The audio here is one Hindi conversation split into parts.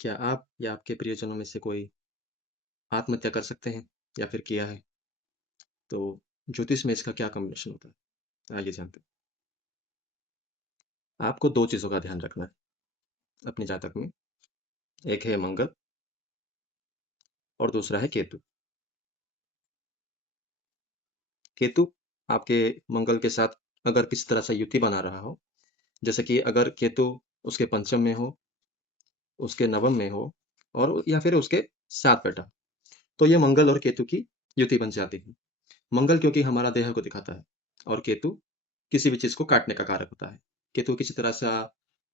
क्या आप या आपके प्रियजनों में से कोई आत्महत्या कर सकते हैं या फिर किया है? तो ज्योतिष में इसका क्या कॉम्बिनेशन होता है? आइए जानते हैं। आपको 2 चीज़ों का ध्यान रखना है अपने जातक में। एक है मंगल और दूसरा है केतु। केतु आपके मंगल के साथ अगर किसी तरह से युति बना रहा हो, जैसे कि अगर केतु उसके पंचम में हो, उसके नवम में हो और या फिर उसके साथ बैठा, तो ये मंगल और केतु की युति बन जाती है। मंगल क्योंकि हमारा देह को दिखाता है और केतु किसी भी चीज़ को काटने का कारक होता है। केतु किसी तरह सा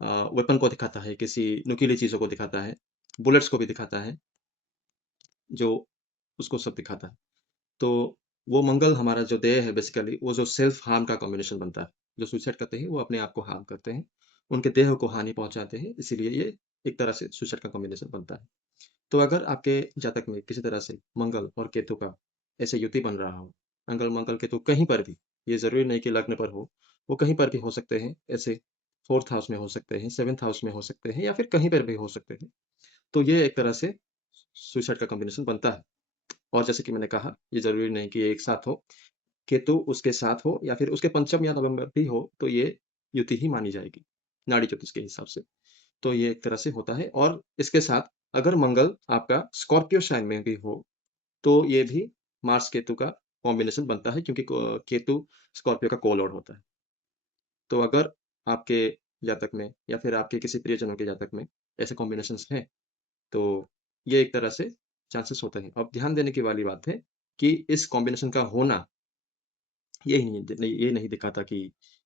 वेपन को दिखाता है, किसी नुकीली चीज़ों को दिखाता है, बुलेट्स को भी दिखाता है, जो उसको सब दिखाता है। तो वो मंगल हमारा जो देह है बेसिकली वो जो सेल्फ हार्म का कॉम्बिनेशन बनता है। जो सुसाइड करते हैं वो अपने आप को हार्म करते हैं, उनके देह को हानि पहुँचाते हैं, इसीलिए ये एक तरह से सुसाइड का कॉम्बिनेशन बनता है। तो अगर आपके जातक में किसी तरह से मंगल और केतु का ऐसे युति बन रहा हो, मंगल मंगल केतु कहीं पर भी, ये ज़रूरी नहीं कि लग्न पर हो, वो कहीं पर भी हो सकते हैं, ऐसे 4th हाउस में हो सकते हैं, 7th हाउस में हो सकते हैं या फिर कहीं पर भी हो सकते हैं। तो ये एक तरह से सुसाइड का कॉम्बिनेशन बनता है और जैसे कि मैंने कहा, ये ज़रूरी नहीं कि ये एक साथ हो, केतु उसके साथ हो या फिर उसके पंचम या नवम में भी हो, तो ये युति ही मानी जाएगी, नाड़ी ज्योतिष के हिसाब से। तो ये एक तरह से होता है और इसके साथ अगर मंगल आपका स्कॉर्पियो साइन में भी हो, तो ये भी मार्स केतु का कॉम्बिनेशन बनता है क्योंकि केतु स्कॉर्पियो का को-लॉर्ड होता है। तो अगर आपके जातक में या फिर आपके किसी प्रियजनों के जातक में ऐसे कॉम्बिनेशंस हैं, तो ये एक तरह से चांसेस होते हैं। अब ध्यान देने की वाली बात है कि इस कॉम्बिनेशन का होना ये नहीं दिखाता कि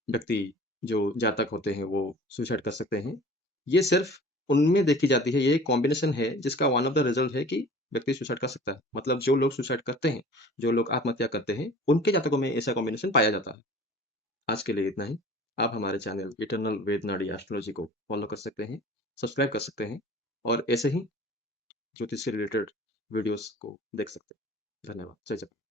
व्यक्ति जो जातक होते हैं वो सुसाइड कर सकते हैं। ये सिर्फ़ उनमें देखी जाती है, ये एक कॉम्बिनेशन है जिसका वन ऑफ द रिज़ल्ट है कि व्यक्ति सुसाइड कर सकता है। मतलब जो लोग सुसाइड करते हैं, जो लोग आत्महत्या करते हैं, उनके जातकों में ऐसा कॉम्बिनेशन पाया जाता है। आज के लिए इतना ही। आप हमारे चैनल इटर्नल वेद नाडी एस्ट्रोलॉजी को फ़ॉलो कर सकते हैं, सब्सक्राइब कर सकते हैं और ऐसे ही ज्योतिष से रिलेटेड वीडियोज़ को देख सकते हैं। धन्यवाद। जय जगन्नाथ।